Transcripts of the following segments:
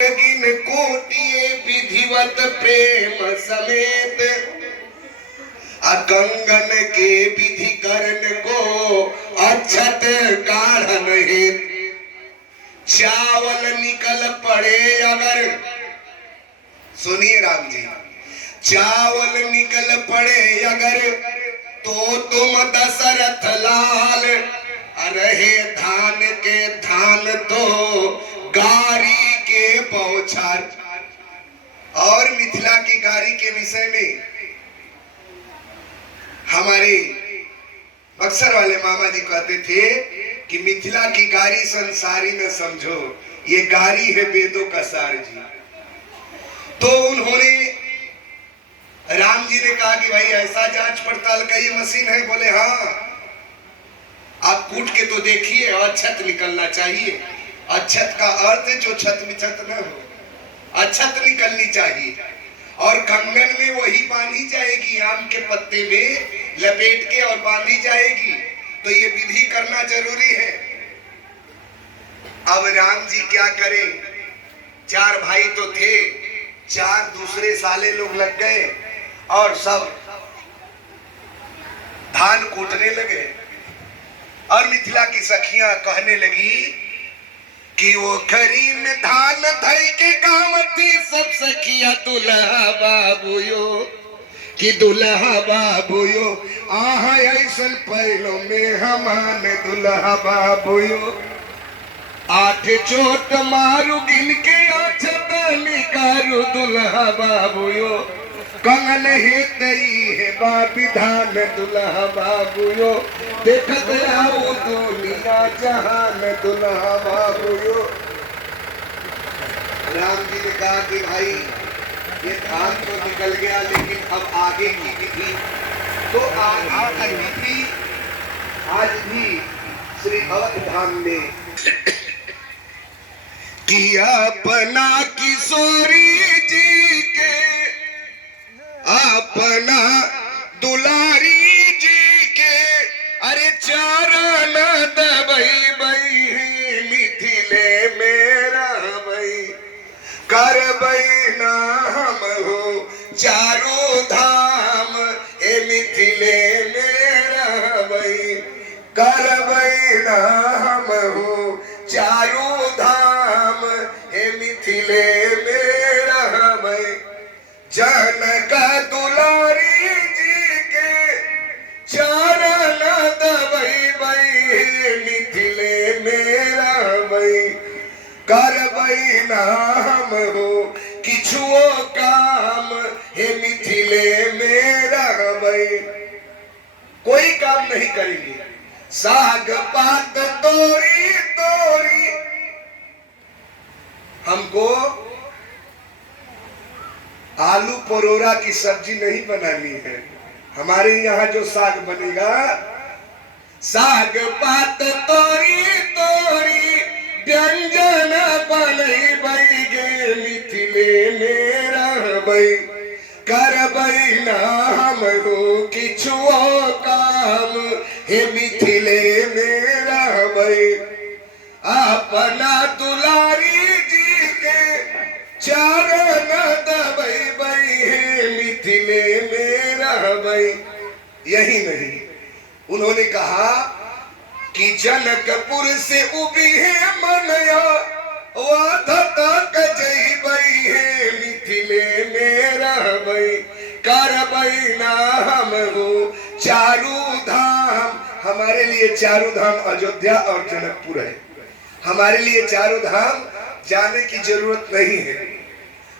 गिन कोटिए विधिवत प्रेम समेत कंगन के विधि करण को अक्षत काढ़न हेत चावल निकल पड़े अगर, सुनिए राम जी, चावल निकल पड़े अगर तो तुम दशरथ लाल, रहे धान के धान तो गारी के बौछार। और मिथिला की गारी के विषय में हमारे बक्सर वाले मामा जी कहते थे कि मिथिला की गारी संसारी न समझो, ये गारी है वेदों का सार जी। तो उन्होंने राम जी ने कहा कि भाई ऐसा जांच पड़ताल का ये मशीन है? बोले हाँ, आप कूट के तो देखिए, अक्षत निकलना चाहिए। अक्षत का अर्थ जो छत विछत न हो, अक्षत निकलनी चाहिए। और कंगन में वही बांधी जाएगी, आम के पत्ते में लपेट के और बांधी जाएगी। तो ये विधि करना जरूरी है। अब राम जी क्या करें? चार भाई तो थे, चार दूसरे साले लोग लग गए और सब धान कूटने लगे। और मिथिला की सखियां कहने लगी कि वो खरी में धान धई के गावती सब सखिया दुल्हा बाबू यो, कि दुल्हा बाबू यो आहा ऐसन पहलो में हमान दुल्हा बाबू यो। 8 चोट मारू गिन के अक्षत निकारू दुल्हा बाबू यो, कंगन हे तई है विधान दुल्हा बाबू यो, देखत आओ दुनिया जहान दुल्हा बाबू यो। राम जी ने कहा कि भाई ये धान तो निकल गया, लेकिन अब आगे की विधि। तो आगे की विधि आज भी श्री अवध धाम में किया अपना किशोरी जी के, अपना दुलारी जी के, अरे चारण दबई बई मिथिले मेरा बई, कर बई ना हम हो चारों धाम, ए मिथिले मेरा बई, कर बई ना हम हो चारों धाम, ए मिथिले मेरा बई। जनक दुलारी जी के चरण दबई बई, मिथिले मेरा बई, कर बई नाम हो किछुओ काम, हे मिथिले मेरा बई। कोई काम नहीं करेंगे, साग पात तोरी तोरी, हमको आलू परोरा की सब्जी नहीं बनानी है। हमारे यहाँ जो साग बनेगा, साग पात तोरी तोरी व्यंजन बनई बई गे, मिथिले मेरा बई, कर बई नाम हो किछुओ काम, हे मिथिले मेरा बई। अपना दुलारी जी के चारण दबई बई, मिथिले मेरा बई। यही नहीं, उन्होंने कहा कि जनकपुर से उबी है मनया, वाधता कजई बई है, मिथिले मेरा बई, कर बई नाम हो चारू धाम। हमारे लिए चारू धाम अयोध्या और जनकपुर है, हमारे लिए चारू धाम जाने की जरूरत नहीं है।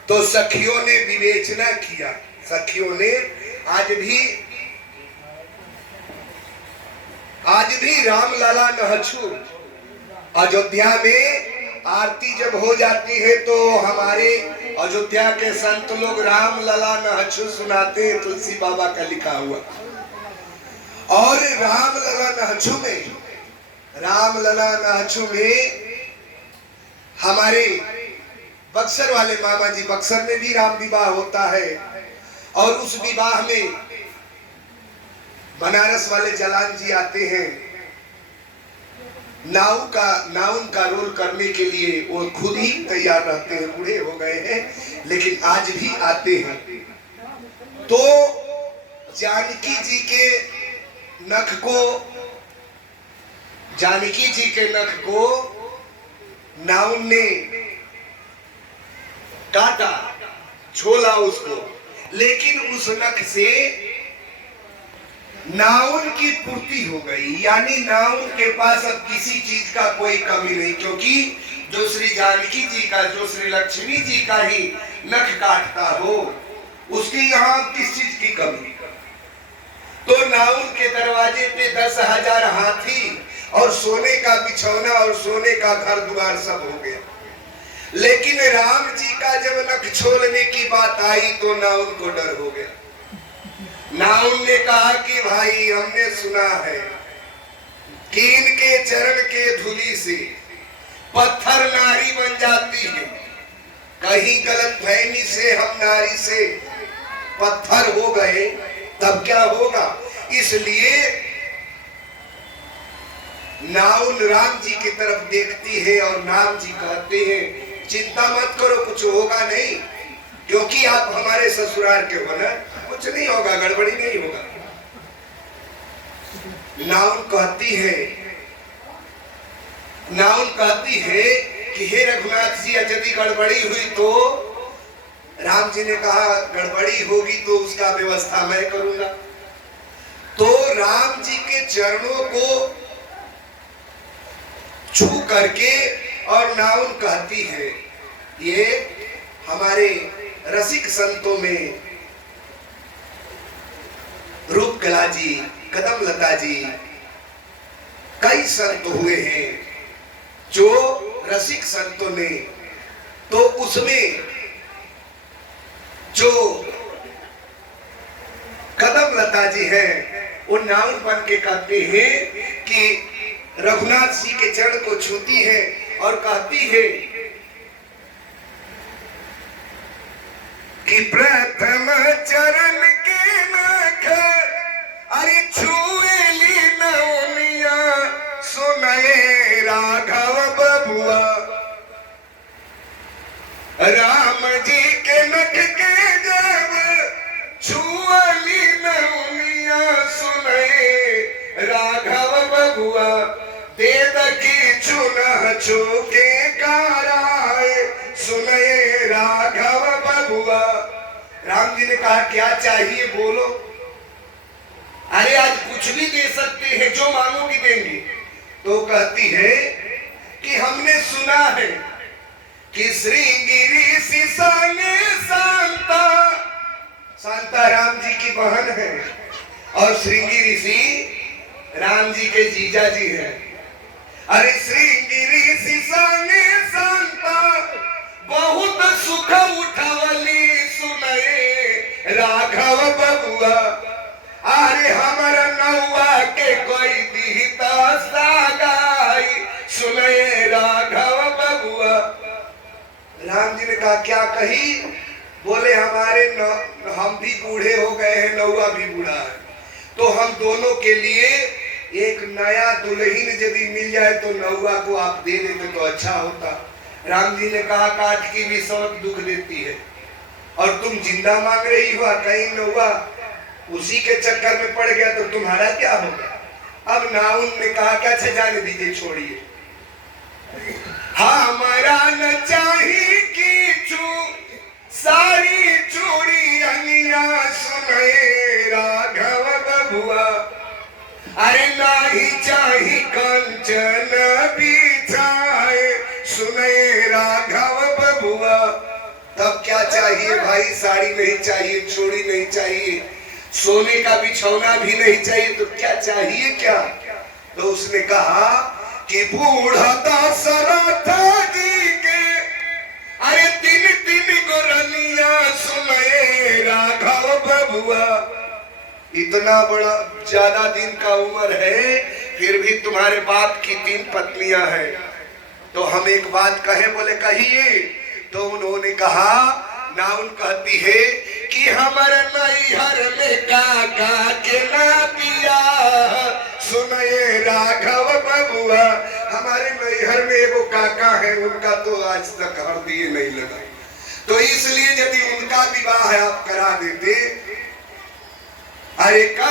तो सखियों ने विवेचना किया, सखियों ने आज भी रामलला नहछु, अयोध्या में आरती जब हो जाती है तो हमारे अयोध्या के संत लोग रामलला नहछु सुनाते हैं, तुलसी बाबा का लिखा हुआ। और रामलला नहछु में हमारे बक्सर वाले मामा जी, बक्सर में भी राम विवाह होता है, और उस विवाह में बनारस वाले जलान जी आते हैं, नाउन का रोल करने के लिए वो खुद ही तैयार रहते हैं, बूढ़े हो गए हैं लेकिन आज भी आते हैं। तो जानकी जी के नख को नाउन ने काटा, छोला उसको, लेकिन उस नख से नाउन की पूर्ति हो गई, यानी नाउन के पास अब किसी चीज का कोई कमी नहीं, क्योंकि जो श्री जानकी जी का, जो श्री लक्ष्मी जी का ही नख काटता हो, उसकी यहाँ किस चीज की कमी। तो नाउन के दरवाजे पे 10,000 हाथी और सोने का बिछौना और सोने का घर द्वार सब हो गया, लेकिन राम जी का जब नख छोड़ने की बात आई तो नाउन को डर हो गया। नाउन ने कहा कि भाई हमने सुना है कि इनके चरण के धूलि से पत्थर नारी बन जाती है, कहीं गलतफहमी से हम नारी से पत्थर हो गए तब क्या होगा। इसलिए नाउन राम जी की तरफ देखती है और राम जी कहते हैं चिंता मत करो, कुछ होगा नहीं, क्योंकि आप हमारे ससुराल के हो ना, कुछ नहीं होगा, गड़बड़ी नहीं होगा। नाउन कहती है कि हे रघुनाथ जी, यदि गड़बड़ी हुई तो राम जी ने कहा गड़बड़ी होगी तो उसका व्यवस्था मैं करूंगा। तो राम जी के चरणों को छू करके और नाउन कहती है, ये हमारे रसिक संतों में रूपकला जी, कदम लता जी, कई संत हुए हैं जो रसिक संतों ने, तो उसमें जो कदम लता जी हैं वो नाउन बन के कहते हैं कि रघुनाथ जी के चरण को छूती है और कहती है कि प्रथम चरण के नख अरे छुएली नौनिया, सुनए राघव बबुआ। राम जी के नख के जब छुअली नौनिया, सुनए राघव बबुआ। दे दकी चुनह चोके काराए, सुनए राघव बबुआ। राम जी ने कहा क्या चाहिए बोलो। अरे आज कुछ भी दे सकते हैं, जो मांगोगी देंगे। तो कहती है कि हमने सुना है कि श्रृंगिरी सिसाने शांता, शांता राम जी की बहन है और श्रृंगी ऋषि राम जी के जीजा जी हैं। अरे श्रृंगिरी सिसाने शांता, बहुत सुख उठवली, सुनए राघव बबुआ। अरे हमारा नौआ के कोई दिहता सागाई, सुनए राघव बबुआ। राम जी ने कहा क्या कही। बोले हमारे हम भी बूढ़े हो गए हैं, नौआ भी बूढ़ा है, तो हम दोनों के लिए एक नया दुल्हन यदि मिल जाए तो नौआ को आप दे देते तो अच्छा होता। राम जी ने कहा काठ की भी सौत दुख देती है और तुम जिंदा मांग रही हो, कहीं नौआ उसी के चक्कर में पड़ गया तो तुम्हारा क्या होगा। अब नाउन ने कहा क्या, अच्छा जाने दीजिए, छोड़िए। हमारा न चाहिए कि सारी चूड़ी अनिया, सुनए राघव बबुआ। अरे नाही चाही कंचन बिछाए, सुनए राघव बबुआ। तब क्या चाहिए भाई, साड़ी नहीं चाहिए, चूड़ी नहीं चाहिए, सोने का बिछौना भी नहीं चाहिए, तो क्या चाहिए क्या। तो उसने कहा कि बूढ़ा दशरथ जी के अरे 3-3 गोरनिया, सुनए राघव बबुआ। इतना बड़ा ज्यादा दिन का उम्र है, फिर भी तुम्हारे बाप की 3 पत्नियां हैं, तो हम एक बात कहें। बोले कहिए। तो उन्होंने कहा, नाउन कहती है कि हमारे नैहर में काका के ना पिया, सुनए राघव बबुआ। हमारे नैहर में एगो काका है, उनका तो आज तक हल्दी नहीं लगा, तो इसलिए यदि उनका विवाह आप करा देते। अरे का